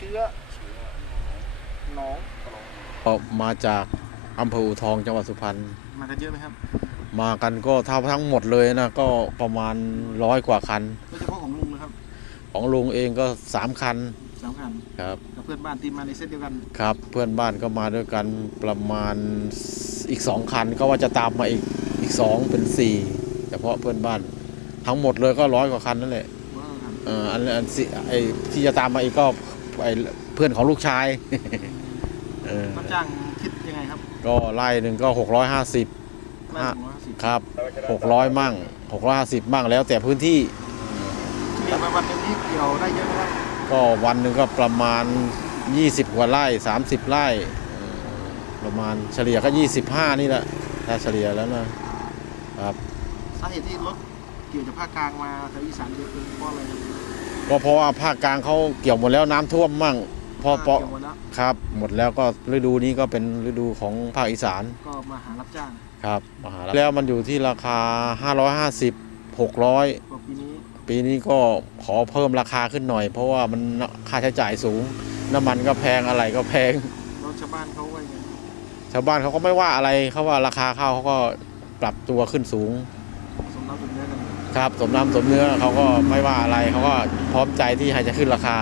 ชื้อหนองออมาจากอำเภออูทองจังหวัดสุพรรณมากันเยอะไหมครับมากันก็ถ้าทั้งหมดเลยนะก็ประมาณร้อยกว่าคัน โดยเฉพาะของลุงนะครับของลุงเองก็สามคันสามคันครับ กับเพื่อนบ้านที่มาในเส้นเดียวกันครับเพื่อนบ้านก็มาด้วยกันประมาณอีกสองคันก็ว่าจะตามมาอีกอีกสองเป็นสี่เฉพาะเพื่อนบ้านทั้งหมดเลยก็ร้อยกว่าคันนั่นแหละว่าอันอันสิไอที่จะตามมาอีกก็ ไอเพื่อนของลูกชายเออรับจ้างคิดยังไงครับก็ไล่หนึ่งก็หกร้อยห้าสิบไล่สองร้อยห้าสิบครับหกร้อยมั่งหกร้อยห้าสิบมั่งแล้วแต่พื้นที่เรียกว่าวันหนึงนี่เกี่ยวได้เยอะไหมครับก็วันหนึ่งก็ประมาณ20กว่าไร่30ไร่เอ่อประมาณเฉลี่ยก็25นี่แหละถ้าเฉลี่ยแล้วนะครับ สาเหตุที่รถเกี่ยวจากภาคกลางมาแถวอีสานเยอะเป็นเพราะอะไรครับ ก็เพราะว่าภาคกลางเขาเกี่ยวหมดแล้วน้ำท่วมมั่งพอเกี่เปาะยวหมดแล้วครับ หมดแล้วก็ฤดูนี้ก็เป็นฤดูของภาคอีสานก็มาหารับจ้างครับมหาลัยแล้วมันอยู่ที่ราคา 550 600 กว่าปีนี้ปีนี้ก็ขอเพิ่มราคาขึ้นหน่อย เพราะว่ามันค่าใช้จ่ายสูง น้ำมันก็แพงอะไรก็แพง แล้วชาวบ้านเขาว่ายังไงชาวบ้านเขาก็ไม่ว่าอะไรเขาว่าราคาข้าวเขาก็ปรับตัวขึ้นสูงสมน้ำสมเนื้อกัน ครับสมน้ำสมเนื้อเขาก็ไม่ว่าอะไรเขาก็พร้อมใจที่จะขึ้นราคา